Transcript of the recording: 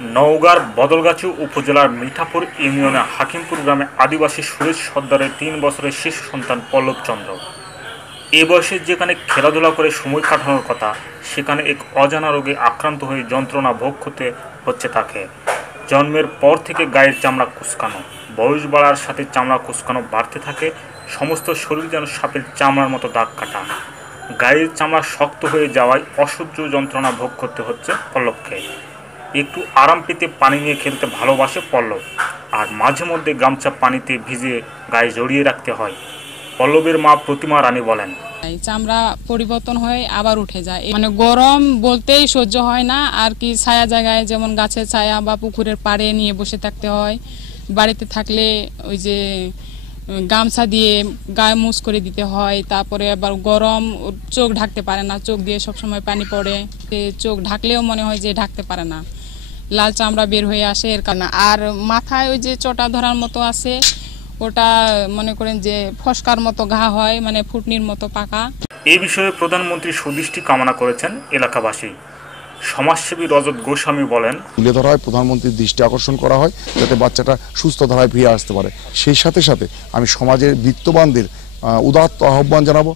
নওগাঁর বদলগাছি উপজেলার মিঠাপুর ইউনিয়নের হাকিমপুর গ্রামে আদিবাসী সুরেশ সর্দারের ৩ বছরের শিশু সন্তান পল্লব চন্দ্র। এ বয়সে যেখানে খেলাধুলা করে সময় কাটানোর কথা, সেখানে এক অজানা রোগে আক্রান্ত হয়ে যন্ত্রণা ভোগ করতে হচ্ছে তাকে। জন্মের পর থেকে গায়ের চামড়া কুঁচকানো, বয়স বাড়ার সাথে চামড়া কুঁচকানো বাড়তে থাকে, সমস্ত শরীর যেন সাপের চামড়ার মতো দাগ কাটা। গায়ের চামড়া শক্ত হয়ে যাওয়ায় অসহ্য যন্ত্রণা ভোগ করতে হচ্ছে পল্লবকে। একটু আরাম পেতে পানি নিয়ে খেলতে ভালোবাসে পল্লব, আর মাঝে মধ্যে গামছা পানিতে ভিজিয়ে গায়ে জড়িয়ে রাখতে হয়। পল্লবের মা প্রতিমা রানী বলেন, চামড়া পরিবর্তন হয়ে আবার উঠে যায়, মানে গরম বলতেই সহ্য হয় না আর কি। ছায়া জায়গায় যেমন গাছের ছায়া বা পুকুরের পাড়ে নিয়ে বসে থাকতে হয়। বাড়িতে থাকলে ওই যে গামছা দিয়ে গায়ে মুছ করে দিতে হয়। তারপরে আবার গরম, চোখ ঢাকতে পারে না, চোখ দিয়ে সবসময় পানি পড়ে। চোখ ঢাকলেও মনে হয় যে ঢাকতে পারে না, লাল চামড়া বের হয়ে আসে এর কারণে। আর মাথায় ওই যে চটা ধরার মতো আছে, ওটা মনে করেন যে ফসকার মতো ঘা হয়, মানে ফুটনির মতো পাকা। এই বিষয়ে প্রধানমন্ত্রীর সুদৃষ্টি কামনা করেছেন এলাকাবাসী। সমাজসেবী রজত গোস্বামী বলেন, তুলে ধরা হয়, প্রধানমন্ত্রীর দৃষ্টি আকর্ষণ করা হয় যাতে বাচ্চাটা সুস্থ ধারায় ফিরে আসতে পারে। সেই সাথে সাথে আমি সমাজের বিত্তবানদের উদাত্ত আহ্বান জানাবো।